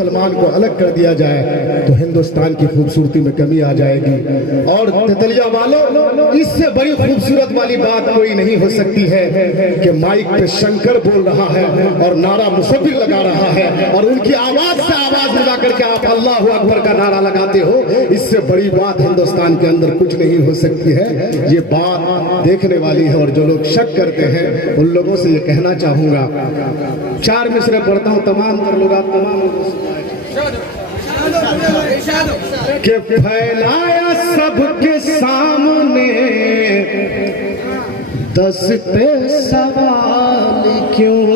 मुसलमान को अलग कर दिया जाए तो हिंदुस्तान की खूबसूरती में कमी आ जाएगी। और तितलिया वालों, इससे बड़ी खूबसूरत वाली बात कोई नहीं हो सकती है कि माइक पे शंकर बोल रहा है और नारा मुसब्बिर लगा रहा है और उनकी आवाज से आवाज मिला करके आप अल्लाह अकबर का नारा लगाते हो। इससे बड़ी बात हिंदुस्तान के अंदर कुछ नहीं हो सकती है। ये बात देखने वाली है और जो लोग शक करते हैं उन लोगों से ये कहना चाहूंगा, 4 मिसरे पढ़ता हूं, तमाम कर लोग आप तमाम के फैलाया सबके सामने दस्ते सवाल क्यों,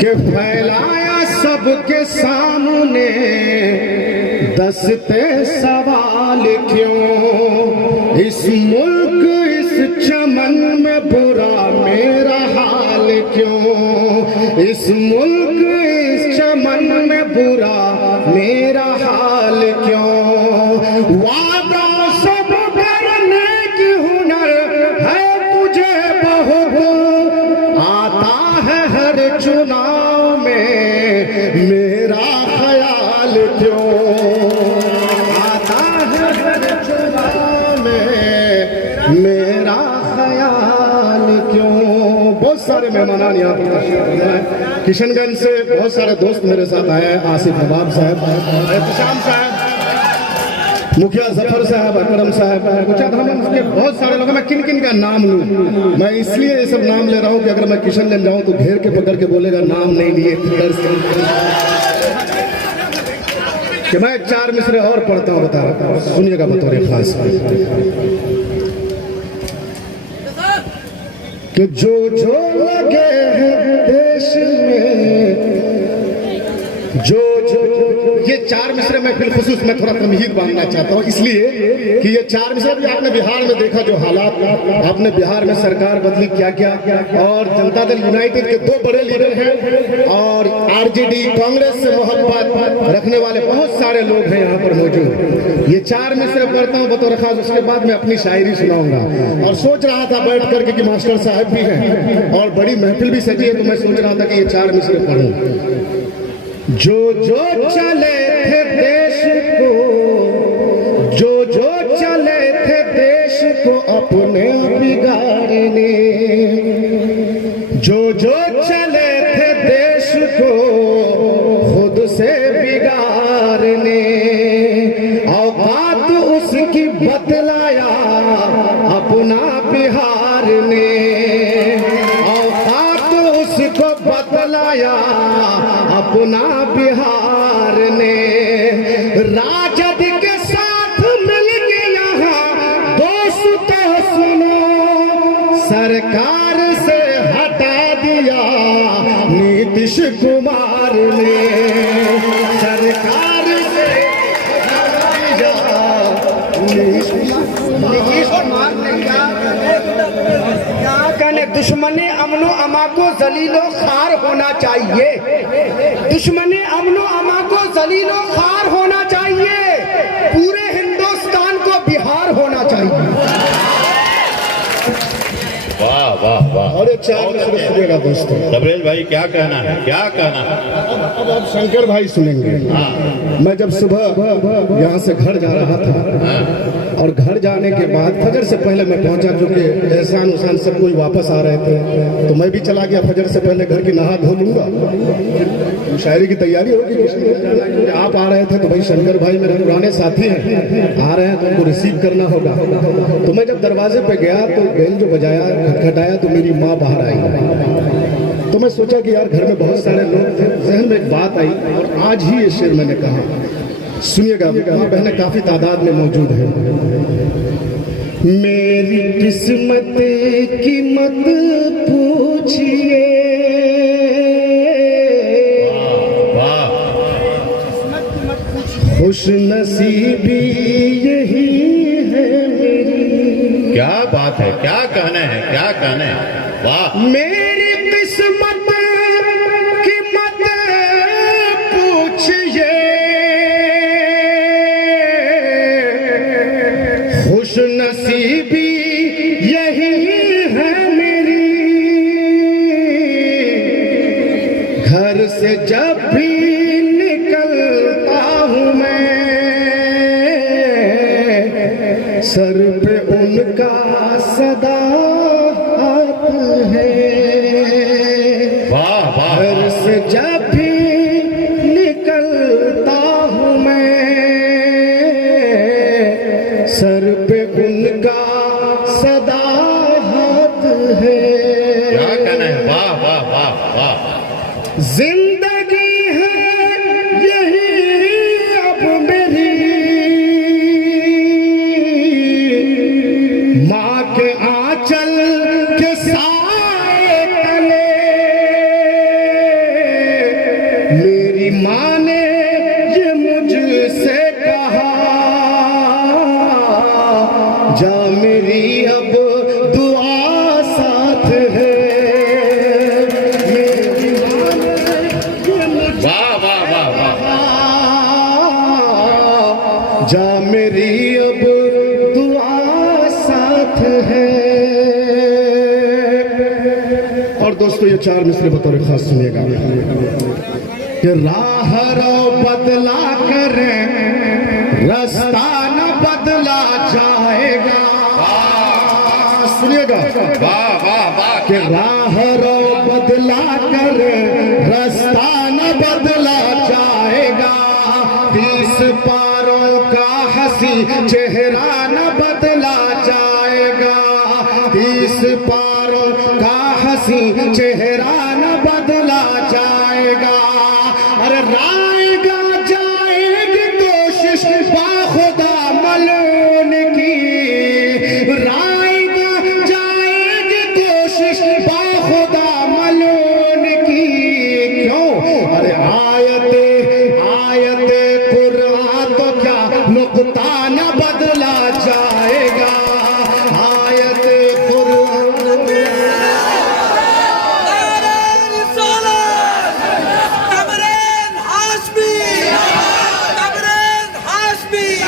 के फैलाया सबके सामने दस्ते सवाल क्यों, इस मुल्क इस चमन में बुरा मेरा हाल क्यों, इस मुल्क इस चमन में बुरा मेरा हाल क्यों, वादा सब करने की हुनर है तुझे बहुत, आता है हर चुनाव में मेरा ख्याल क्यों, आता है हर चुनाव में मेरा ख्याल क्यों। बहुत सारे मेहमान यहाँ पर, किशनगंज से बहुत सारे दोस्त मेरे साथ आए हैं, आसिफ नवाब साहब, एहतशाम साहब, मुखिया जफर साहब, अकरम साहब, हम उसके बहुत सारे लोग। मैं किन किन का नाम लूं? मैं इसलिए ये सब नाम ले रहा हूं कि अगर मैं किशनगंज जाऊं तो घेर के पकड़ के बोलेगा नाम नहीं लिए कि मैं 4 मिसरे और पढ़ता हूं, बता रहा हूं, सुनिएगा बतौर खास कि जो जो लगे हैं देश में, जो ये 4 मिसरे मैं बिलखुसूस में थोड़ा तमहीद बांधना चाहता हूँ, इसलिए कि ये 4 मिसरे भी आपने बिहार में देखा, जो हालात आपने बिहार में सरकार बदली क्या क्या, और जनता दल यूनाइटेड के 2 बड़े लीडर हैं और आरजेडी कांग्रेस से मोहब्बत रखने वाले बहुत सारे लोग हैं यहाँ पर मौजूद। ये 4 मिसरे पढ़ता हूँ बतौर खास, उसके बाद मैं अपनी शायरी सुनाऊंगा। और सोच रहा था बैठ करके कि मास्टर साहब भी हैं और बड़ी महफिल भी सजी है, तो मैं सोच रहा था कि ये 4 मिसरे पढ़ूं। जो जो चले थे देश को, जो जो चले थे देश को अपने बिगाड़ने, जो जो चले थे देश को खुद से बिगाड़ने, औकात उसकी बतलाया अपना बिहार ने, औकात उसको बतलाया अपना बिहार ने, राजद के साथ मिलके यहाँ दोस्तों सुनो, सरकार से हटा दिया नीतीश कुमार ने, सरकार से हटा दिया नीतीश कुमार ने। क्या कहने, दुश्मने अमनो अमा को जलीलो खार होना चाहिए, दुश्मने अमनो अमा को जलीलो खार होना चाहिए, पूरे हिंदुस्तान को बिहार होना चाहिए। वाह वाह वाह। और 4 मिसरे सुनेगा दोस्तों। तबरेज भाई क्या कहना है, क्या कहना है? अब आप शंकर भाई सुनेंगे। मैं जब सुबह यहाँ से घर जा रहा था और घर जाने के बाद फजर से पहले मैं पहुंचा, चूंकि एहसान उसान सब कोई वापस आ रहे थे तो मैं भी चला गया फजर से पहले घर की नहा धो लूंगा, शायरी की तैयारी होगी। आप आ रहे थे तो भाई शंकर भाई मेरे पुराने साथी हैं, आ रहे हैं तो उनको रिसीव करना होगा। तो मैं जब दरवाजे पे गया तो बेल जो बजाया, खटखटाया तो मेरी माँ बाहर आई। तो मैं सोचा कि यार घर में बहुत सारे लोग थे, जहन में एक बात आई और आज ही ये शेर मैंने कहा, सुनिएगा। बहनें काफी तादाद में मौजूद है। मेरी किस्मत की मत पूछिए, खुश नसीबी यही है मेरी। क्या बात है, क्या कहने हैं, क्या कहने हैं, वाह। मेरी किस्मत की मत पूछिए, खुश नसीबी यही है मेरी, घर से जब भी निकलता हूँ मैं, सर पे उनका सदा हाथ है। वाह वाह घर से जब भी निकलता हूँ मैं, सर पे उनका सदा हाथ है। क्या कहना है, वाह वाह वाह वाह। जिंदगी है यही अब मेरी, माँ के आंचल के साए तले। मेरी माँ ने ये मुझसे कहा, जा मेरी अब दुआ साथ है। मेरी माँ ने ये मुझे वाह वाह वाह वाह। जा मेरी अब दुआ साथ है। और दोस्तों ये चार मिसरे बतौर खास सुनिएगा कि राह रो बदला करें, रास्ता न बदला जाएगा। सुनिएगा वाह वाह वाह। कि राह रो बदला करें, रास्ता न बदला जाएगा। 30 पारों का हंसी चेहरा न बदला जाएगा। 30 पारों का हंसी चेहरा न बदला जाएगा। अरे रायगा जाएगी कोशिश बाखुदा मलून की, रायगा जाएगी कोशिश बाखुदा मलून की। क्यों? अरे आयते आयते कुरान तो क्या नुक्ता न बदला जाएगा। आयते कुरान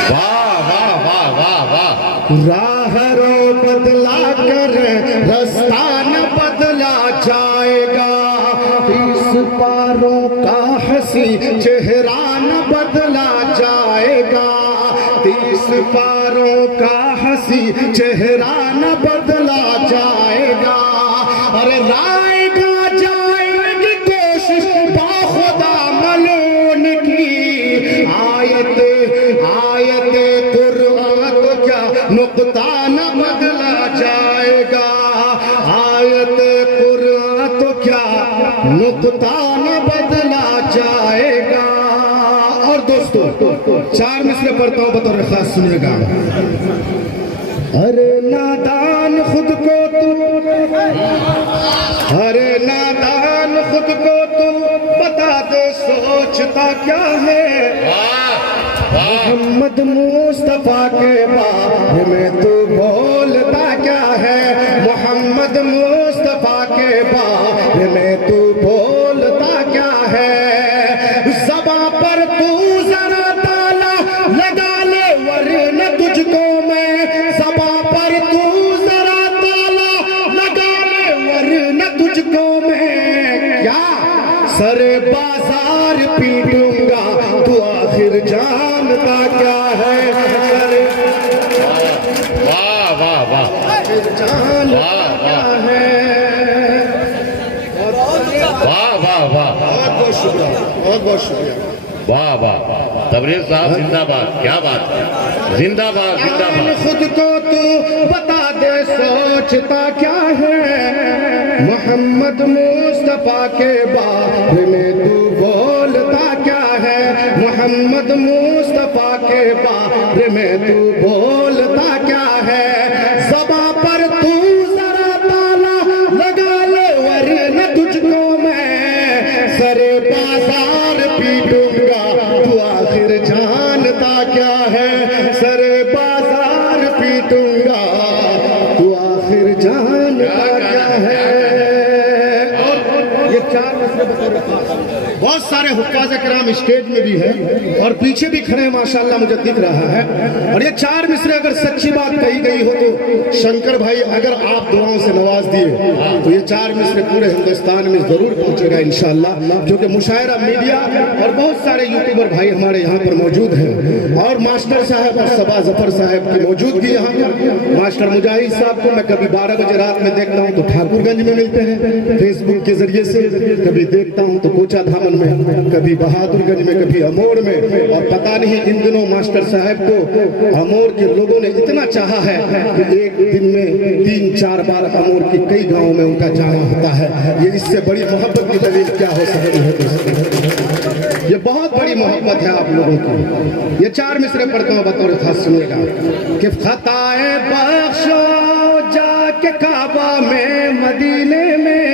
वाह वाह वाह वाह वाह। राह रो बदला कर, रास्ता न बदला जाएगा। 30 पारों का हंसी चेहरा न बदला जाएगा। 30 पारों का हंसी चेहरा न बदला जाएगा। अरे रायगा जाएगी कोशिश बाखुदा मलून की। आयत आयत कुरान तो क्या नुक्ता न बदला जाएगा। आयत कुरान तो क्या नुक्ता न बदला जाएगा। और दोस्तों चार मिसरे पढ़ता हूं बतौर खास सुनिएगा। अरे नादान खुद को तू, अरे नादान खुद को तू बता दे सोचता क्या है। मोहम्मद मुस्तफा के बारे में तू बोलता क्या है। मोहम्मद मुस्तफा के बारे में तू बोलता क्या है। ज़बां पर तू जरा ताला लगा ले वरना तुझको मैं, ज़बां पर तू जरा ताला लगा ले वरना तुझको मैं क्या सरे बाजार पीटूंगा। तू आखिर जानता क्या है। सरे वाह वाह वाह। आखिर जानता क्या है। वाह वाह वाह। बहुत बहुत शुक्रिया, बहुत बहुत शुक्रिया। वाह वाह। तबरेज साहब जिंदाबाद, क्या बात है, जिंदाबाद जिंदाबाद। खुद को तू बता दे सोचता क्या है। मोहम्मद मुस्तफा के बारे में तू बोलता क्या है। मोहम्मद मुस्तफा के बारे में तू बोलता क्या है। ज़बां पर तू जरा ताला लगा ले वरना तुझको मैं सरे बाजार पीटूंगा। तू आखिर जानता क्या है। सरे बाजार पीटूंगा। तू आखिर जानता क्या है। और ये चार मसले बता रहा बहुत सारे हुक्काज़ कराम स्टेज में भी हैं और पीछे भी खड़े हैं माशाल्लाह, मुझे दिख रहा है। और ये 4 मिसरे अगर सच्ची बात कही गई हो तो शंकर भाई अगर आप दुआओं से नवाज दिए तो ये 4 मिसरे पूरे हिंदुस्तान में जरूर पहुंचेगा इंशाल्लाह, क्योंकि मुशायरा मीडिया और बहुत सारे यूट्यूबर भाई हमारे यहाँ पर मौजूद हैं। और मास्टर साहब और सबा जफर साहब की मौजूदगी यहाँ पर, मास्टर मुजाहिद साहब को मैं कभी 12 बजे रात में देखता हूँ तो ठाकुरगंज में मिलते हैं फेसबुक के जरिए से, कभी देखता हूँ तो कोचा धामन में, कभी बहादुरगंज में, कभी अमोर में। और पता नहीं इन दिनों मास्टर साहब को अमोर के लोगों ने इतना चाहा है कि एक दिन में 3-4 बार अमोर के कई गांवों में उनका जाना होता है। ये इससे बड़ी मोहब्बत की दलील क्या हो सकती है दोस्तों? ये बहुत बड़ी मोहब्बत है आप लोगों की। ये 4 मिसरे पढ़ता हूँ बतौर खास, सुनिएगा कि खताए बख्शो जाके काबा में मदीने में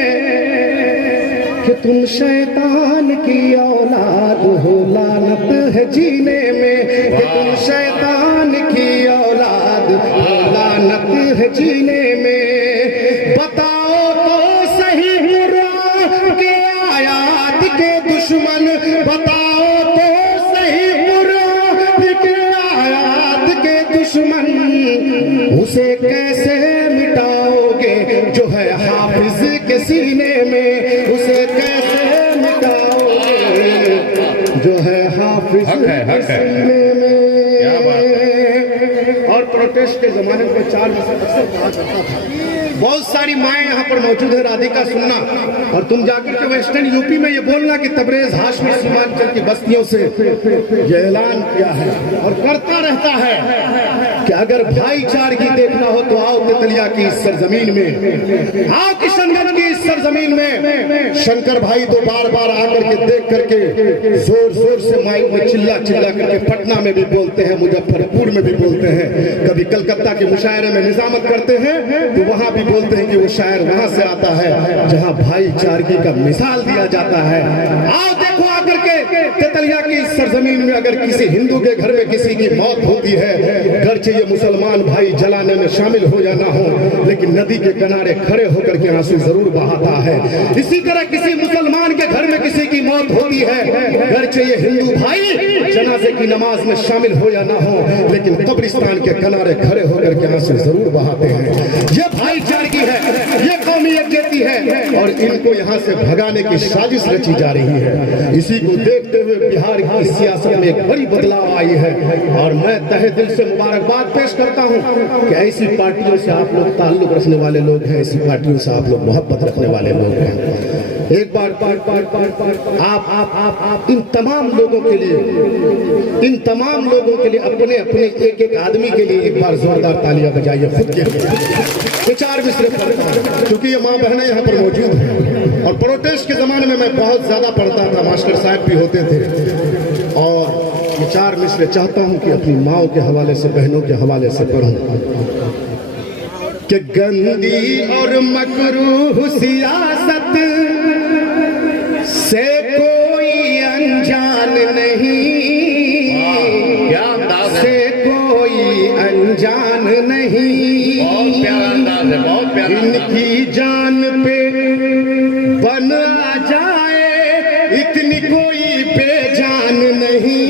कि तुम शैतान की औलाद हो, लानत है जीने में कि तुम शैतान की औलाद हो, लानत है जीने में। बताओ तो सही मुर्रा के आयात के दुश्मन, बताओ तो सही मुर्रा के आयात के दुश्मन, उसे कैसे मिटाओगे जो है हाफिज के सीने में, उसे कैसे मिटाओगे जो है हाफिज के सीने में। और प्रोटेस्ट के जमाने में 4 मिसरे अक्सर कहा जाता था। बहुत सारी माएँ यहाँ पर मौजूद है, राधिका सुनना, और तुम जाकर के वेस्टर्न यूपी में ये बोलना कि तबरेज हाशमी सीमांचल की बस्तियों से ये ऐलान किया है और करता रहता है कि अगर भाईचारगी देखना हो तो आओ तेतलिया की इस सरजमीन में, आओ किशनगंज की इस सरजमीन में। शंकर भाई तो बार बार आकर के देख करके जोर जोर से माइक में चिल्ला चिल्ला करके पटना में भी बोलते हैं, मुजफ्फरपुर में भी बोलते हैं, कभी कलकत्ता के मुशायरे में निजामत करते हैं तो वहां भी बोलते हैं कि वो शायर वहां से आता है जहां भाईचारगी का मिसाल दिया जाता है। आओ देखो आकर के तेतलिया की इस सरजमीन में अगर किसी हिंदू के घर में किसी की मौत होती है, घर चाहिए मुसलमान भाई जलाने में शामिल हो जाना हो, लेकिन नदी के किनारे खड़े होकर के आंसू जरूर बहाता है। इसी तरह किसी मुसलमान के घर में किसी की मौत होती है, घर चाहिए हिंदू भाई जनाजे की नमाज में शामिल हो जाना हो, लेकिन कब्रिस्तान के किनारे खड़े होकर के आंसू जरूर बहाते हैं। ये भाईचारगी है, ये कौमी यकजहती है, और इनको यहाँ से भगाने की साजिश रची जा रही है। इसी को देखते हुए बिहार की सियासत में एक बड़ी बदलाव आई है, और मैं तहे दिल से मुबारकबाद पेश करता हूँ कि ऐसी पार्टियों से आप लोग ताल्लुक रखने वाले लोग हैं, ऐसी पार्टियों से आप लोग मोहब्बत रखने वाले लोग हैं। एक बार आप इन तमाम लोगों के लिए, इन तमाम लोगों के लिए, अपने अपने एक एक आदमी के लिए एक बार जोरदार तालियां बजाइए खुद के लिए। 4 मिसरे पढ़ता हूं क्योंकि ये माँ बहनें यहाँ पर मौजूद हैं, और प्रोटेस्ट के जमाने में मैं बहुत ज्यादा पढ़ता था, मास्टर साहब भी होते थे, और ये 4 मिसरे चाहता हूं कि अपनी माओ के हवाले से, बहनों के हवाले से पढ़ूं कि गंदी और मकरूह सियासत से कोई अनजान नहीं, से कोई अनजान नहीं, बहुत प्यारा, इनकी जान पे बन आ जाए इतनी कोई बेजान नहीं,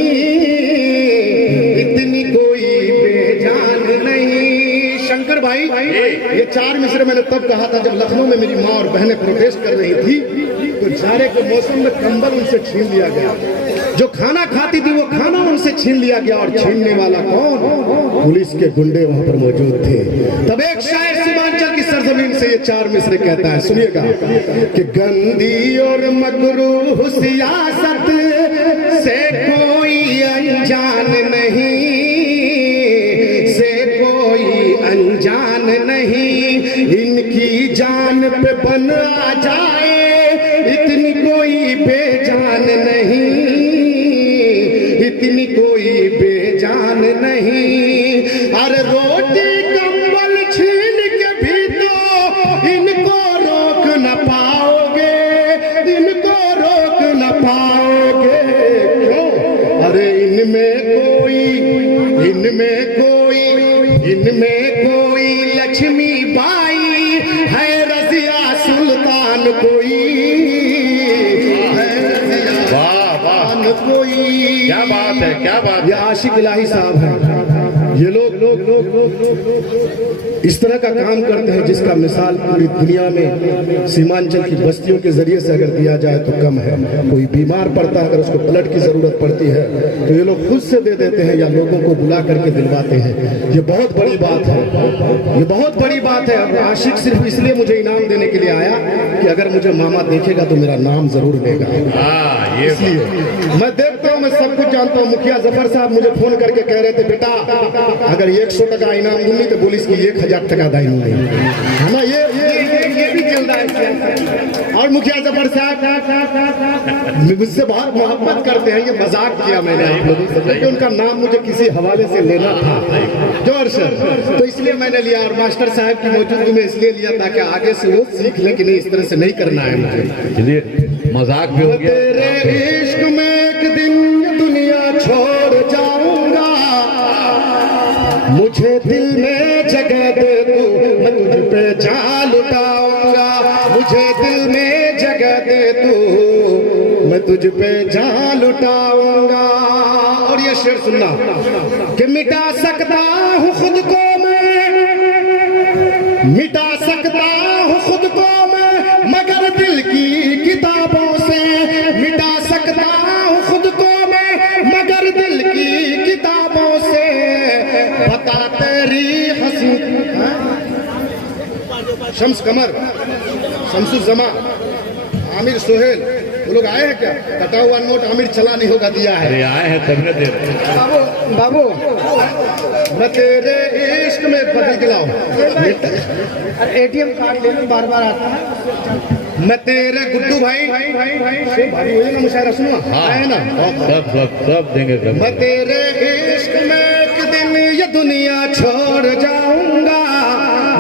इतनी कोई बेजान नहीं। शंकर भाई ये 4 मिसरे मैंने तब कहा था जब लखनऊ में मेरी माँ और बहनें प्रोटेस्ट कर रही थी, तो जाड़े के मौसम में कंबल उनसे छीन लिया गया, जो खाना खाती थी वो खाना उनसे छीन लिया गया, और छीनने वाला कौन? पुलिस के गुंडे वहां पर मौजूद थे। तब एक शायर सीमांचल की सरजमीन से ये 4 मिसरे कहता है, सुनिएगा कि गंदी और मकरूह सियासत से कोई अनजान नहीं, से कोई अनजान नहीं, इनकी जान पे बन आ जाए इतनी कोई बेजान नहीं, इतनी कोई बेजान नहीं। अरे रोटी कंबल छीन के भी तो इनको रोक न पाओगे, इनको रोक न पाओगे। क्यों? अरे इनमें कोई लक्ष्मी बाई है, रजिया सुल्तान कोई है, क्या बात है, क्या बात ये है। आशिक इलाही साहब हैं। ये लोग इस तरह का काम करते हैं जिसका मिसाल पूरी दुनिया में सीमांचल की बस्तियों के जरिए से अगर दिया जाए तो कम है। कोई बीमार पड़ता है, अगर उसको ब्लड की जरूरत पड़ती है तो ये लोग खुद से दे देते हैं या लोगों को बुला करके दिलवाते हैं। ये बहुत बड़ी बात है, ये बहुत बड़ी बात है। अब आशिक सिर्फ इसलिए मुझे इनाम देने के लिए आया कि अगर मुझे मामा देखेगा तो मेरा नाम जरूर लेगा। हाँ, ये इसलिए मैं देखता हूँ, मैं सब कुछ जानता हूँ। मुखिया जफर साहब मुझे फोन करके कह रहे थे, बेटा अगर 100 टका इनाम दूंगी तो पुलिस की 1000 टका दाई दूंगी, है ना। ये भी चल रहा है। और मुखिया जफर साहब मुझसे बहुत मोहब्बत करते हैं। ये मजाक किया मैंने आप लोगों से, क्योंकि उनका नाम मुझे किसी हवाले से लेना था जोर से, तो इसलिए मैंने लिया। और मास्टर साहब की मौजूदगी में इसलिए लिया ताकि आगे से वो सीख ले कि नहीं, इस तरह से नहीं करना है मुझे। चलिए, मजाक भी हो गया। तेरे इश्क में एक दिन ये दुनिया छोड़ जाऊंगा, मुझे दिल में जगह दे तू, मैं तुझ पे जान लुटाऊंगा। मुझे दिल में जगह दे तू, मैं तुझ पे जान लुटाऊंगा। और ये शेर सुनना कि मिटा सकता हूँ खुद को मैं, मिटा सकता हूँ खुद को मैं, मगर दिल की किताबों से मिटा सकता हूँ खुद को मैं, मगर दिल की किताबों से। बता तेरी हंसी, शम्स कमर, शमसुज्जमा, आमिर सोहेल, वो लोग आए हैं क्या? कटा हुआ नोट आमिर चला नहीं होगा दिया है। अरे आए हैं तब न दे रहे। बाबू मैं तेरे इश्क में बदल गिलाऊं, ATM कार्ड ले लो, बार बार आता है। मैं तेरे गुड्डू भाई भाई वही ना मुशायरा सुनो, आए ना, सब देंगे सब। मैं तेरे इश्क में एक दिन ये दुनिया छोड़ जाऊंगा,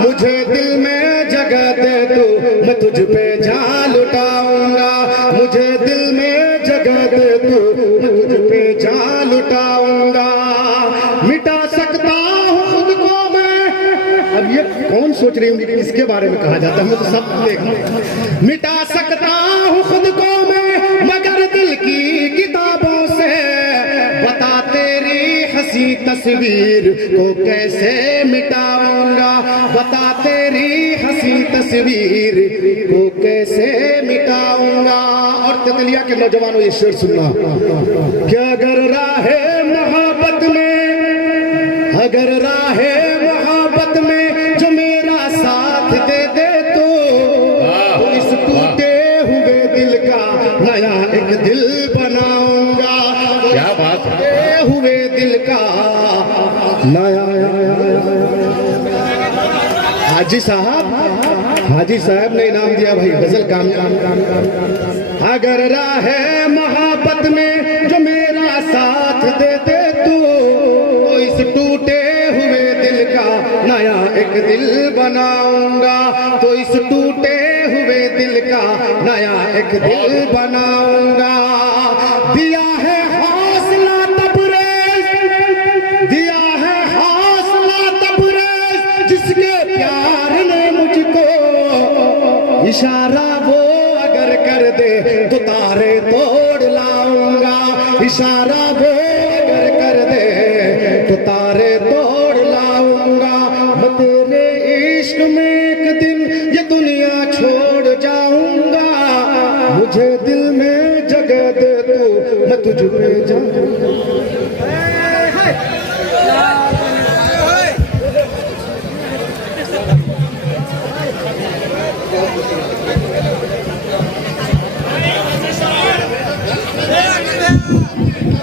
मुझे दिल में जगह दे तू, मैं तुझ पे जान लुटाऊंगा। मुझे दिल में जगह दे तू, मैं तुझ पे जान लुटाऊंगा। मिटा सकता हूँ खुद को मैं। अब ये कौन सोच रही होंगी कि इसके बारे में कहा जाता है, मैं तो सब देख। मिटा सकता हूँ खुद को मैं, मगर दिल की किताबों से। बता तेरी हंसी तस्वीर को कैसे मिटाऊंगा, बता तेरी हंसी तस्वीर को कैसे मिटाऊंगा। और तितलिया के नौजवानों ये शेर सुनना कि अगर राहे मोहब्बत में, अगर राहे मोहब्बत में जो मेरा साथ दे दे तो इस टूटे हुए दिल का नया एक दिल बनाऊंगा। क्या बात है। टूटे हुए दिल का नया। हाजी साहब ने इनाम दिया भाई, गजल कामयाब। अगर राहे मोहब्बत में जो मेरा साथ दे दे तो इस टूटे हुए दिल का नया एक दिल बनाऊंगा। तो इस टूटे हुए दिल का नया एक दिल बनाऊंगा। दिया है हौसला तबरेज, दिया है हौसला तबरेज, जिसके प्यार ने मुझको इशारा वो अगर कर दे तो तारे तोड़ लाऊंगा। इशारा वो अगर कर दे तो तारे तोड़ लाऊंगा। मैं तेरे इश्क में एक दिन ये दुनिया छोड़ जाऊंगा, मुझे दिल में जगह दे तू, मैं तुझ पे जाऊंगा।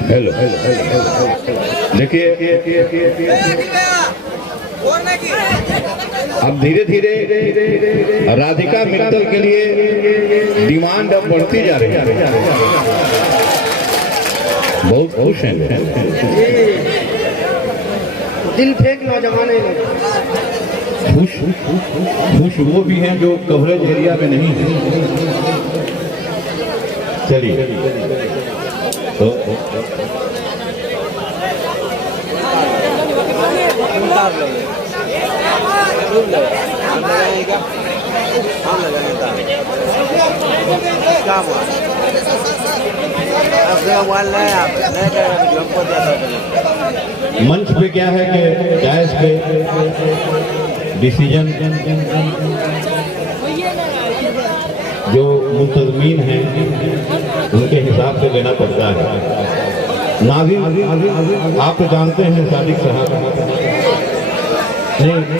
हेलो देखिए, अब धीरे धीरे राधिका मित्तल के लिए डिमांड अब बढ़ती जा रही है। बहुत खुश हैं। दिल फेंक नौजवान है। खुश वो भी हैं जो कवरेज एरिया में नहीं है। चलिए तो उतार लो। मंच पे क्या है कि जायज पे डिसीजन जो मुंतजमीन हैं उनके हिसाब से लेना पड़ता है। नाज़रीन, आप तो जानते हैं सादिक साहब नहीं